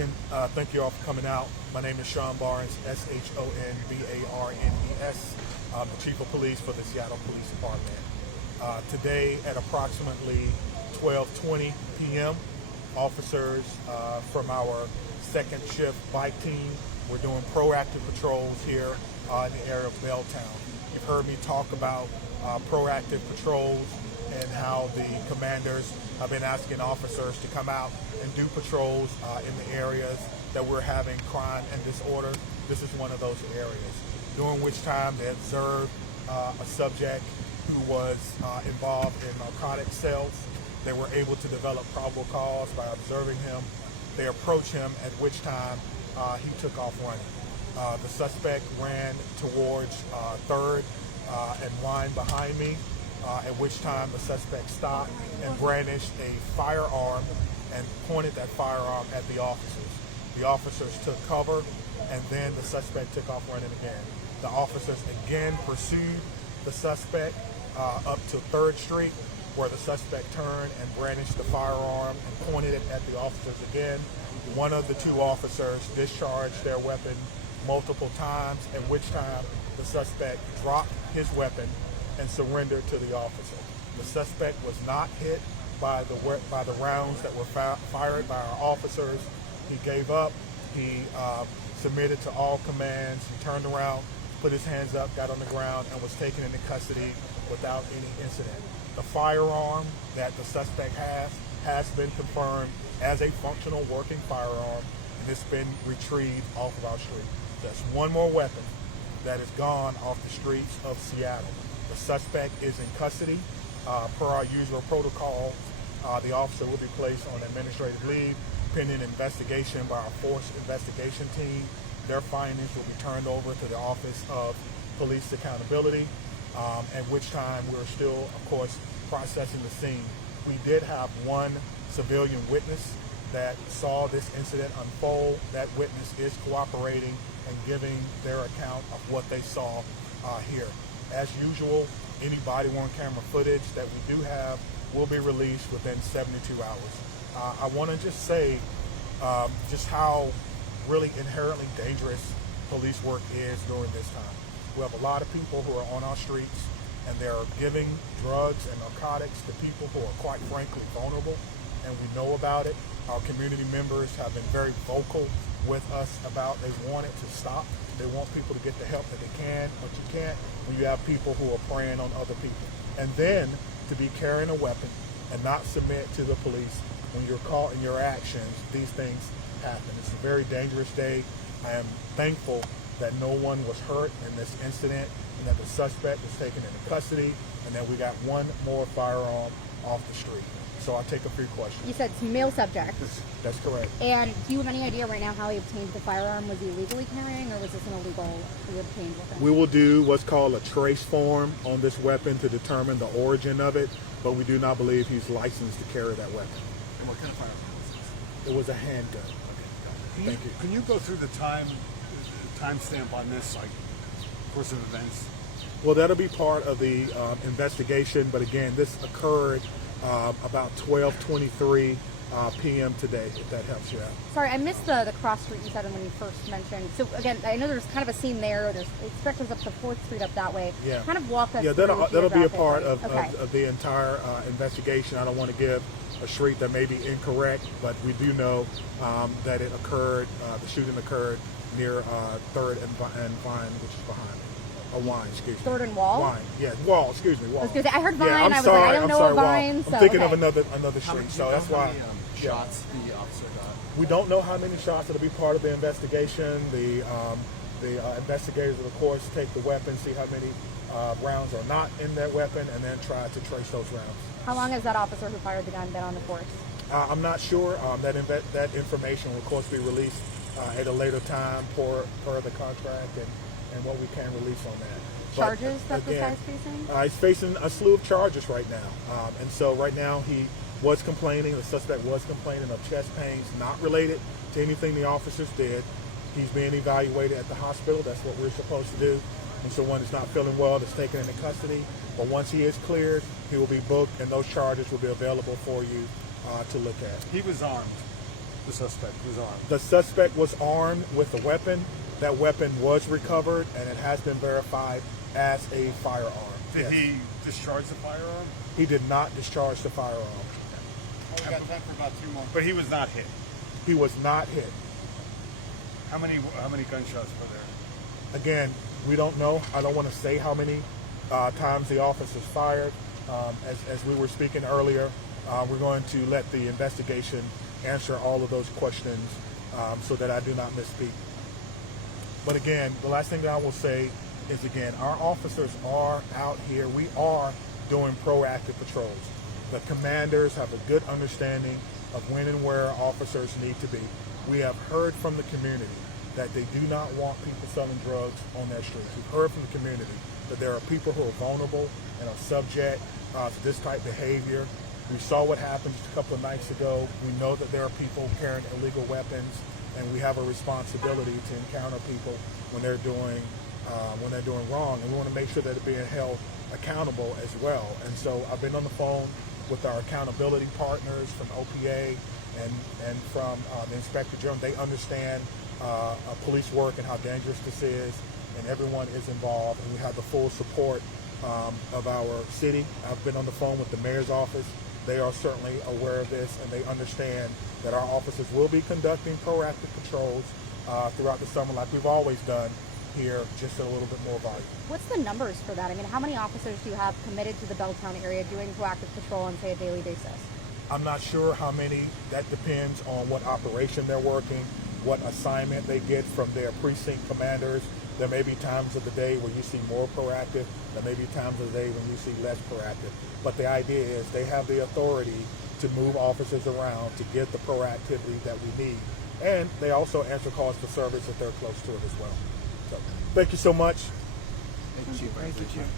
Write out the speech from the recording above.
Again, thank you all for coming out. My name is Shon Barnes, SHONBARNES. I'm the Chief of Police for the Seattle Police Department. Today at approximately 12:20 p.m., officers from our second shift bike team, we're doing proactive patrols here in the area of Belltown. You've heard me talk about proactive patrols and how the commanders have been asking officers to come out and do patrols in the areas that we're having crime and disorder. This is one of those areas, during which time they observed a subject who was involved in narcotic sales. They were able to develop probable cause by observing him. They approached him, at which time he took off running. The suspect ran towards 3rd and Wine behind me, at which time the suspect stopped and brandished a firearm and pointed that firearm at the officers. The officers took cover, and then the suspect took off running again. The officers again pursued the suspect up to 3rd Street, where the suspect turned and brandished the firearm and pointed it at the officers again. One of the two officers discharged their weapon multiple times, at which time the suspect dropped his weapon and surrendered to the officer. The suspect was not hit by the rounds that were fired by our officers. He gave up. He submitted to all commands. He turned around, put his hands up, got on the ground, and was taken into custody without any incident. The firearm that the suspect has been confirmed as a functional working firearm, and it's been retrieved off of our street. That's one more weapon that is gone off the streets of Seattle. The suspect is in custody. Per our usual protocol, the officer will be placed on administrative leave pending investigation by our force investigation team. Their findings will be turned over to the Office of Police Accountability, at which time we're still, of course, processing the scene. We did have one civilian witness that saw this incident unfold. That witness is cooperating and giving their account of what they saw here. As usual, any body-worn camera footage that we do have will be released within 72 hours. I want to just say just how really inherently dangerous police work is during this time. We have a lot of people who are on our streets, and they're giving drugs and narcotics to people who are quite frankly vulnerable, and we know about it. Our community members have been very vocal with us about they want it to stop. They want people to get the help that they can, but you can't when you have people who are preying on other people. And then to be carrying a weapon and not submit to the police when you're caught in your actions, these things happen. It's a very dangerous day. I am thankful that no one was hurt in this incident and that the suspect was taken into custody and that we got one more firearm off the street. So I'll take a few questions. You said it's male subject. That's correct. And do you have any idea right now how he obtained the firearm? Was he legally carrying, or was this an illegal obtained weapon? We will do what's called a trace form on this weapon to determine the origin of it, but we do not believe he's licensed to carry that weapon. And what kind of firearm was this? It was a handgun. Okay, got it. Can you go through the timestamp on this, like course of events? Well, that'll be part of the investigation, but again, this occurred about 12:23 p.m. today, if that helps you out. Sorry, I missed the cross street you said when you first mentioned. So again, I know there's kind of a scene there. There's inspectors up to 4th Street up that way. Yeah. Kind of walk us through. Yeah, that'll be a part of the entire investigation. I don't want to give a street that may be incorrect, but we do know that it occurred. The shooting occurred near 3rd and Vine, which is behind me. Wine, excuse me. 3rd and Wall? Wine, yeah, Wall, excuse me, Wall. I heard Vine, yeah, I was like, I don't know a Vine. I'm thinking of another street, so that's why. How many shots the officer got? We don't know how many shots. It'll be part of the investigation. The investigators will, of course, take the weapon, see how many rounds are not in that weapon, and then try to trace those rounds. How long has that officer who fired the gun been on the force? I'm not sure. That information will, of course, be released at a later time per the contract and what we can release on that. Charges that this guy's facing? He's facing a slew of charges right now. And so right now he was complaining, the suspect was complaining of chest pains not related to anything the officers did. He's being evaluated at the hospital. That's what we're supposed to do. And so when he's not feeling well, it's taken into custody. But once he is cleared, he will be booked, and those charges will be available for you to look at. He was armed. the suspect was armed? The suspect was armed with a weapon. That weapon was recovered, and it has been verified as a firearm. Did Yes. he discharge the firearm? He did not discharge the firearm. We got time for about 2 more. But he was not hit. He was not hit. How many gunshots were there? Again, we don't know. I don't want to say how many times the officers fired. As we were speaking earlier, we're going to let the investigation answer all of those questions so that I do not misspeak. But again, the last thing that I will say is, again, our officers are out here. We are doing proactive patrols. The commanders have a good understanding of when and where officers need to be. We have heard from the community that they do not want people selling drugs on their streets. We've heard from the community that there are people who are vulnerable and are subject to this type of behavior. We saw what happened just a couple of nights ago. We know that there are people carrying illegal weapons, and we have a responsibility to encounter people when they're doing wrong, and we want to make sure that they're being held accountable as well. And so I've been on the phone with our accountability partners from OPA and from the Inspector General. They understand police work and how dangerous this is, and everyone is involved, and we have the full support of our city. I've been on the phone with the mayor's office. They are certainly aware of this, and they understand that our officers will be conducting proactive patrols throughout the summer like we've always done here, just in a little bit more volume. What's the numbers for that? I mean, how many officers do you have committed to the Belltown area doing proactive patrol on, say, a daily basis? I'm not sure how many. That depends on what operation they're working, what assignment they get from their precinct commanders. There may be times of the day where you see more proactive. There may be times of the day when you see less proactive. But the idea is they have the authority to move officers around to get the proactivity that we need. And they also answer calls for service if they're close to it as well. So thank you so much. Thank you, Chief.